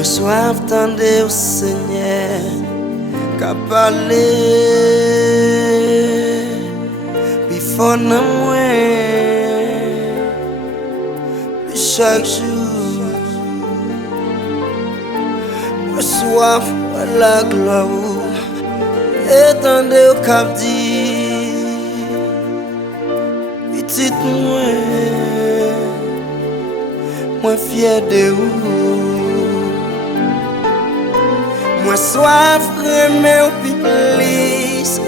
Moi soif tendez au Seigneur qu'a parlé puis fort dans moi puis chaque jour moi soif pour la gloire étendez au cap dit petite moi fier de vous. Moi soif remet au piplis,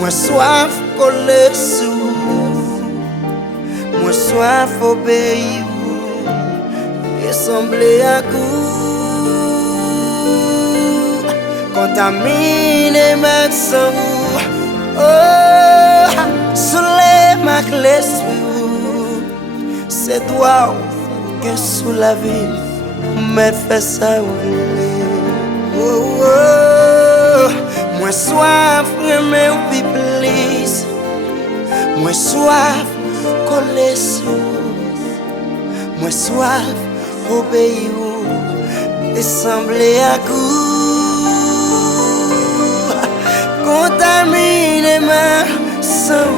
moi soif coller sous, moi soif obéir, ressembler à vous, contaminer ma sang, oh, soulève ma clé sous, c'est toi que sous la ville, me fait ça oublier. Oh, oh, moi soif, remet au piplis, moi soif, coller sous, moi soif, obéir, ressembler à vous, contaminer ma sang,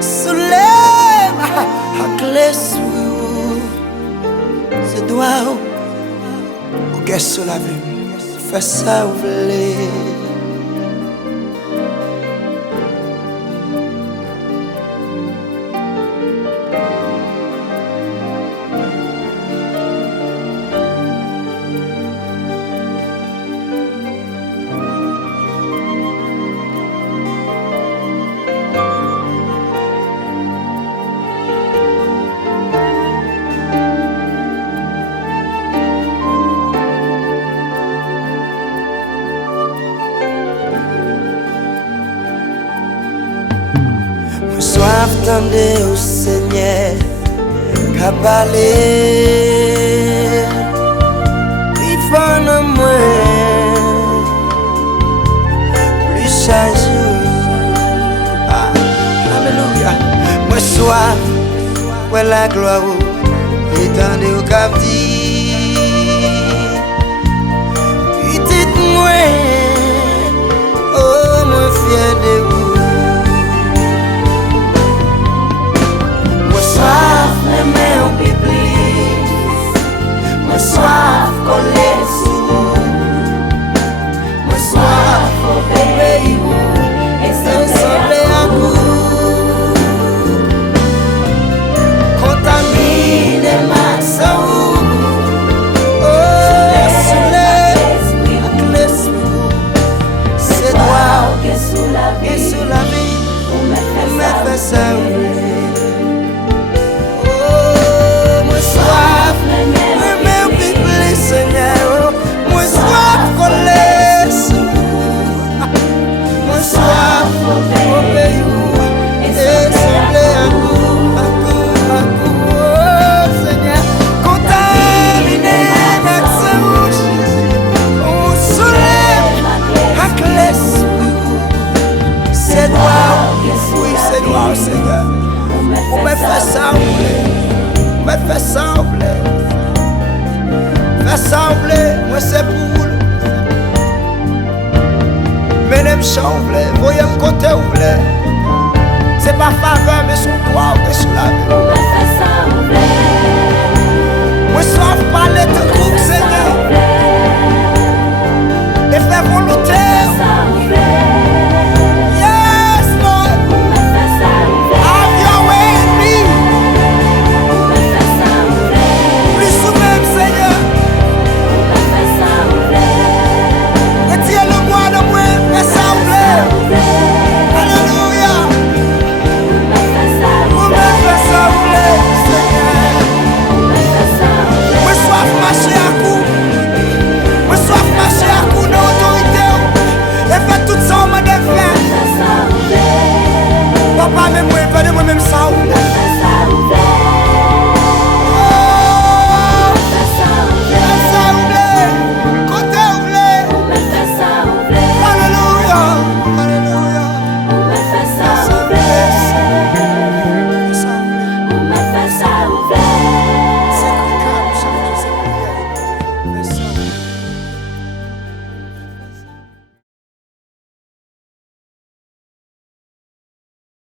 soulève à clé sous, c'est toi qui sous la vie. Fais ça ou voulez. Soif tendez au Seigneur qu'a parlé plus fort en moi plus chaque jour. Alléluia. Moi soif pour la gloire étendez au cap dit petite moi oh moi fier de vous. Soif coller sous, moi soif obéir, ressembler à vous, contaminer ma sang, oh soulève à l'esprit, c'est toi qui sous la vie, on me fait ça. Seigneur, on me fait ça, on me fait sembler, moi c'est pour mais ne me chamble, voyez me côté où c'est pas faveur mais son droit que sous la vie.